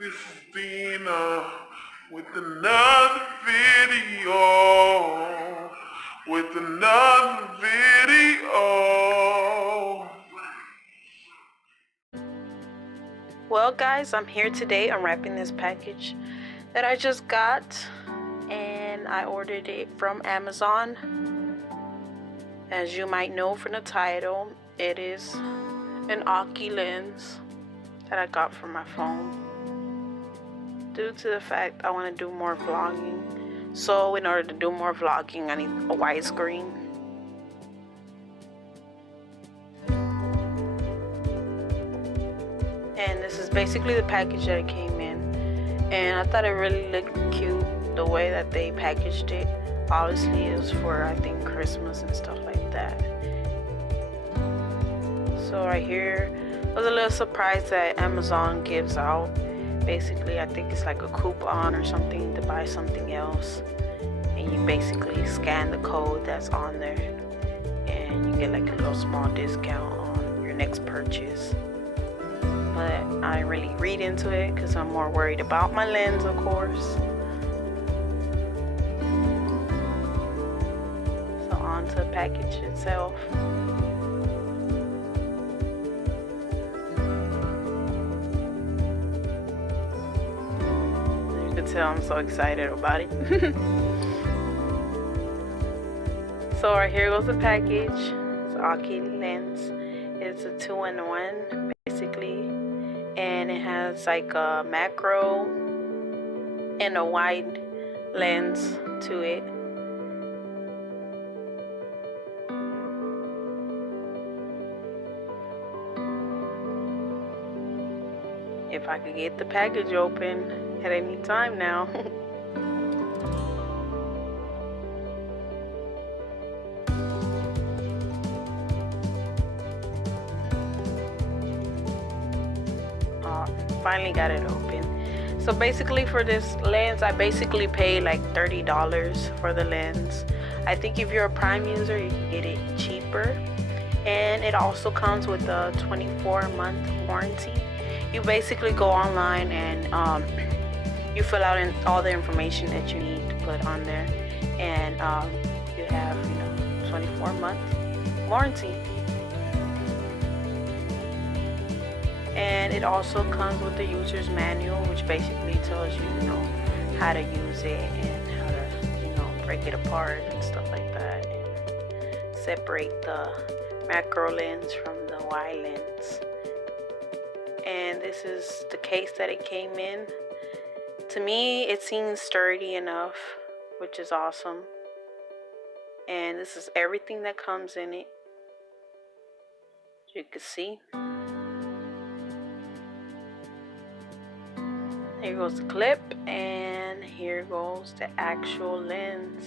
This is Dina with another video. Well guys, I'm here today unwrapping this package that I just got, and I ordered it from Amazon. As you might know from the title, it is an Aukey lens that I got for my phone due to the fact I want to do more vlogging. So in order to do more vlogging, I need a widescreen. And this is basically the package that it came in, and I thought it really looked cute the way that they packaged it. Obviously it was for, I think, Christmas and stuff like that. So right here, I was a little surprised that Amazon gives out, basically, I think it's like a coupon or something to buy something else, and you basically scan the code that's on there and you get like a little small discount on your next purchase. But I didn't really read into it because I'm more worried about my lens, of course. So on to the package itself. You can tell I'm so excited about it. So right here goes the package. It's Aukey lens. It's a 2-in-1 basically. And it has like a macro and a wide lens to it. If I could get the package open at any time now. Finally got it open. So basically for this lens, I basically paid like $30 for the lens. I think if you're a Prime user, you can get it cheaper. And it also comes with a 24-month warranty. You basically go online and you fill out all the information that you need to put on there, and you have 24-month warranty. And it also comes with the user's manual, which basically tells you, how to use it and how to, break it apart and stuff like that, and separate the macro lens from the wide lens. And this is the case that it came in. To me, it seems sturdy enough, which is awesome. And this is everything that comes in it, as you can see. Here goes the clip, and here goes the actual lens.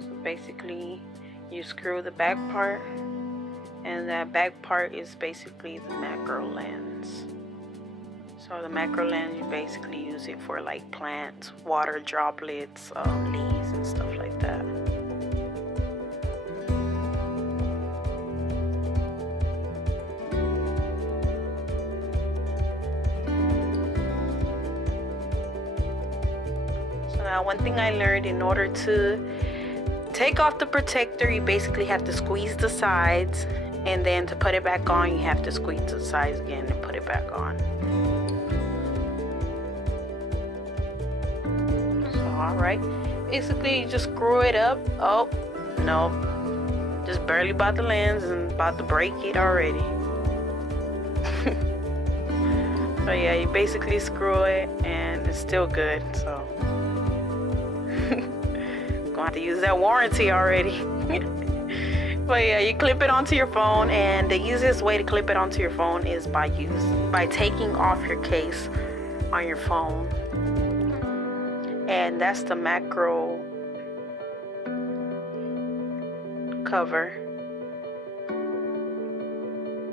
So basically, you screw the back part, and that back part is basically the macro lens. So the macro lens, you basically use it for like plants, water droplets, leaves, and stuff like that. Now, one thing I learned, in order to take off the protector, you basically have to squeeze the sides, and then to put it back on, you have to squeeze the sides again and put it back on. So, alright, basically you just screw it up. Oh, no, just barely bought the lens and about to break it already. So yeah, you basically screw it and it's still good, so gonna have to use that warranty already. But yeah, you clip it onto your phone, and the easiest way to clip it onto your phone is by taking off your case on your phone. And that's the macro cover,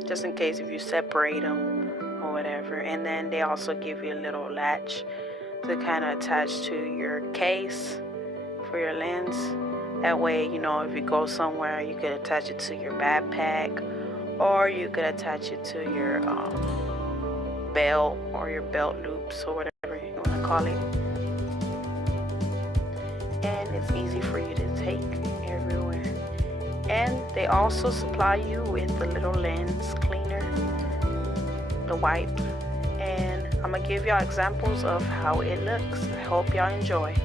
just in case if you separate them or whatever. And then they also give you a little latch to kind of attach to your case for your lens. That way, you know, if you go somewhere, you could attach it to your backpack, or you could attach it to your belt or your belt loops or whatever you want to call it. And it's easy for you to take everywhere. And they also supply you with the little lens cleaner, the wipe. And I'm gonna give y'all examples of how it looks. I hope y'all enjoy.